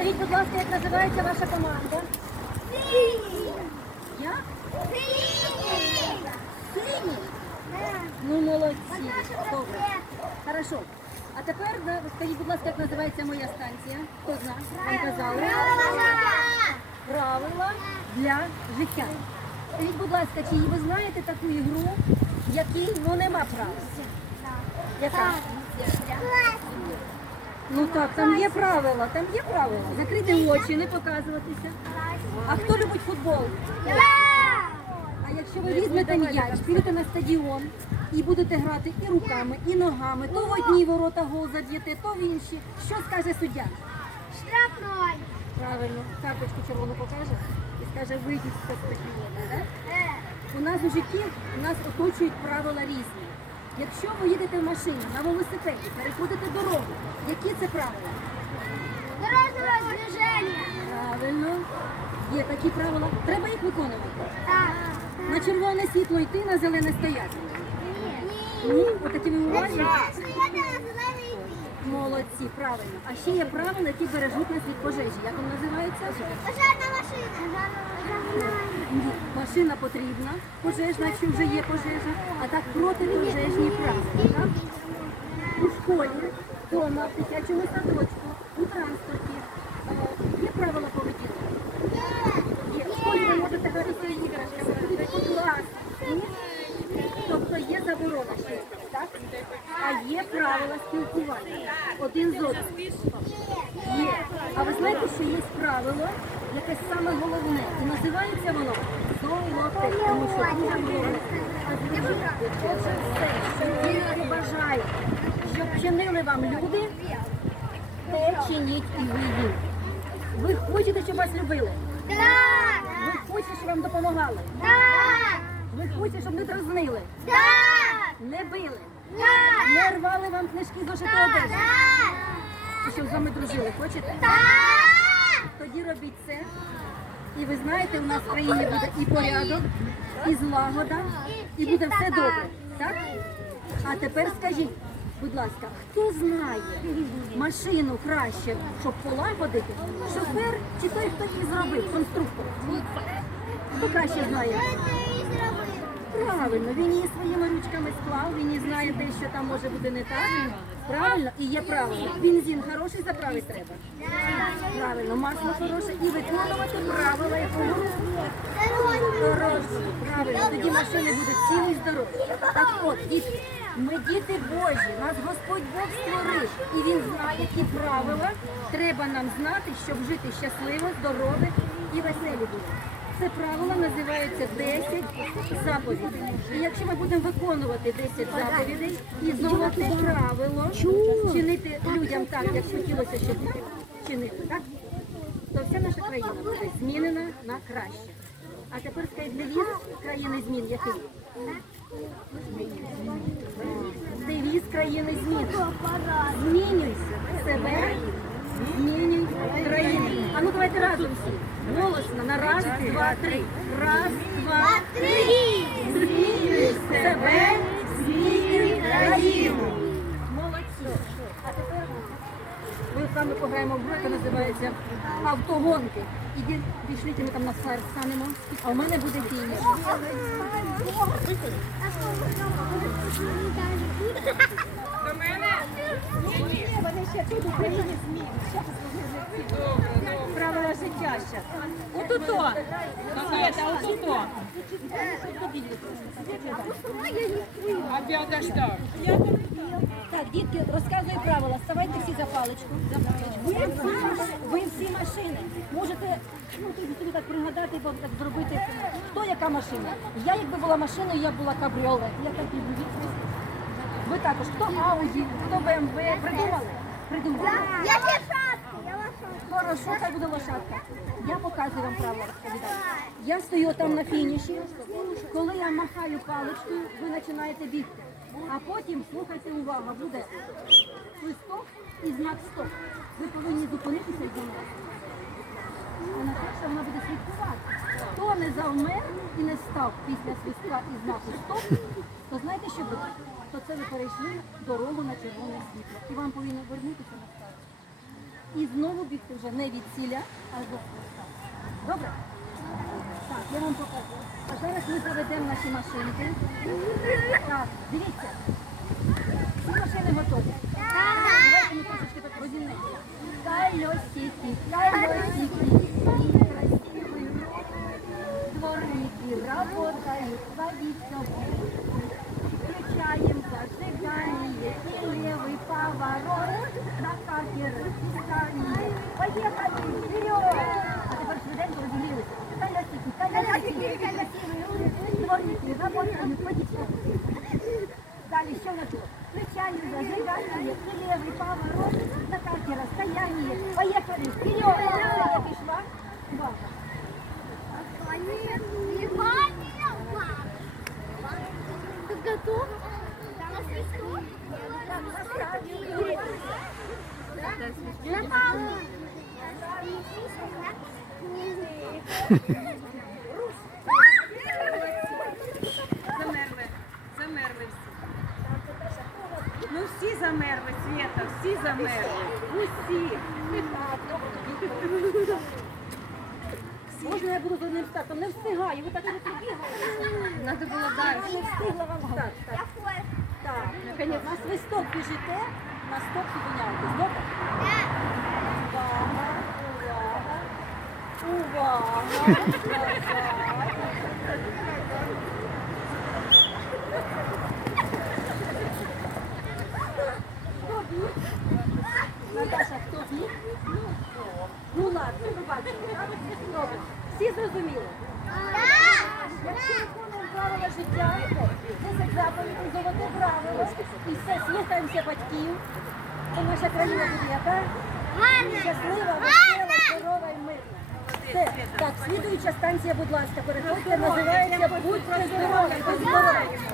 Скажіть, будь ласка, як називається ваша команда? Як? Сині. Ну, молодці. Добре. Хорошо. А тепер скажіть, будь ласка, як називається моя станція? Хто знає? Вам казали? Правила для життя. Скажіть, будь ласка, чи ви знаєте таку ігру, в якій ну, нема правил? Яка? Ну так, там є правила, там є правила. Закрити очі, не показуватися. А хто любить футбол? А якщо ви візьмете м'яч, підете на стадіон і будете грати і руками, і ногами, то в одні ворота гол заб'єте, то в інші. Що скаже суддя? Штрафной. Правильно, карточку червону покаже і скаже, вийдіть з стадіону. У нас у житті нас оточують правила різні. Якщо ви їдете в машині на велосипеді, переходите дорогу, які це правила? Дорожного движения. Правильно, є такі правила. Треба їх виконувати. Так. На червоне світло йти, на зелене стояти. Ні, отакі ви уважні. Молодці, правильно. А ще є правила, які бережуть нас від пожежі. Як вони називаються? Пожарна машина. Машина потрібна, пожежна, якщо вже є пожежа, а так протипожежні правила. У школі, вдома, в дитячому садочку, у транспорті. Е, Є правила поведінки. Є. В школі ви можете грати свої іграшками. Ні? Тобто є заборона так? А є правила спілкування. Один з одним. Є. А ви знаєте, що є правило, яке саме головне, і називається воно золоте, тому що дуже головне. Отже все, що тільки бажає, щоб чинили вам люди, те чиніть і ви їм. Ви хочете, щоб вас любили? Так. Ви хочете, щоб вам допомагали? Так. Ви хочете, щоб не дразнили, Так. не били, Так. не рвали вам книжки зошити одежі, Так. Щоб дружили. Хочете? Так. Тоді робіть це. І ви знаєте, у нас в країні буде і порядок, і злагода, і буде все добре. Так? А тепер скажіть, будь ласка, хто знає машину краще, щоб полагодити? Шофер чи той, хто її зробив, конструктор? Хто краще знає? Правильно, він її своїми ручками склав, він і знає те, що там може бути не так. Правильно, і є правило. Бензин хороший заправити треба. Правильно, масло хороше і виконувати правила якого хороші. Правильно, тоді машини будуть цілі і здорові. Так от, діти, ми діти Божі, нас Господь Бог створив, і Він знає, які правила треба нам знати, щоб жити щасливо, здорові і веселі були. Це правило називається 10 заповідей. І якщо ми будемо виконувати 10 заповідей і золоте правило чинити людям так, як хотілося, щоб чинили, так? то вся наша країна буде змінена на краще. А тепер скажіть, девіз країни змін який? Девіз країни змін. Змінюй себе, змінюй країну. А ну давайте разом всі. Голосно на раз, два, три. Раз, два, три. Змінюй себе, змінюй країну. Молодці. А тепер ми з вами пограємо в гру, яка називається автогонки. Іди, пішліть, ми там на флер станемо, а в мене буде фініш. Вони ще тут в Україні змін. Правила життя ще. Отуто. Света, отуто. Опять что? Так, дітки, розказую правила. Ставайте всі за паличку. За паличку. Ви, всі, машини. Можете ну, так пригадати, бо так зробити. Хто яка машина? Я якби була машиною, я була кабріолет. Я так і буду. Ви також. Хто Ауді, хто БМВ. Придумали? Придумали. Я. Хорошо, хай буде лошадка. Я показую вам правила розповідаю. Я стою там на фініші. Коли я махаю паличкою, ви починаєте бігти. А потім слухайте увага, буде свисток і знак стоп. Ви повинні зупинитися і замерти. Вона перша вона буде слідкувати. Хто не завмер і не став після свистка і знаку стоп, то знаєте, що буде? То це ви перейшли дорогу на червоне світло. І вам повинно вернутися на. І знову бігти вже не від ціля, а до хвоста. Добре? Так, я вам покажу. А зараз ми заведемо наші машинки. Так, дивіться. Всі машини готові. Давайте ми трошечки так розімнемося. Колесики, колесики, и красивый руль. Дворники работают, водить Включаем зажигание Далі що на тут? Включаем зажигание и левый поворот. На карте расстояние. Поехали, вперед! Я пішла. Увага. Ты готов? На свисток? На паузу. Замерли. Замерли всі. Ну всі замерли, Света, всі замерли. Усі. Можна я буду з одним стартом? Не встигаю, ви так не бігали. Надо було Я далі. не встигла вам так. Так, так. Наконець, на свисток біжите, на стоп зупиняєтесь. Добре? Увага, увага, увага. Назад. Хто біг? Наташа, хто біг? Ну ладно, так? Добре. Всі зрозуміли? Якщо виконуємо правила життя, 10 заповідей, золоте правило, і все, слухаємося батьків, то наша країна буде яка? Щаслива, весела, здорова і мирна. Все. Так, слідуюча станція, будь ласка, переходьте, називається Будьте здорові, будь здорові.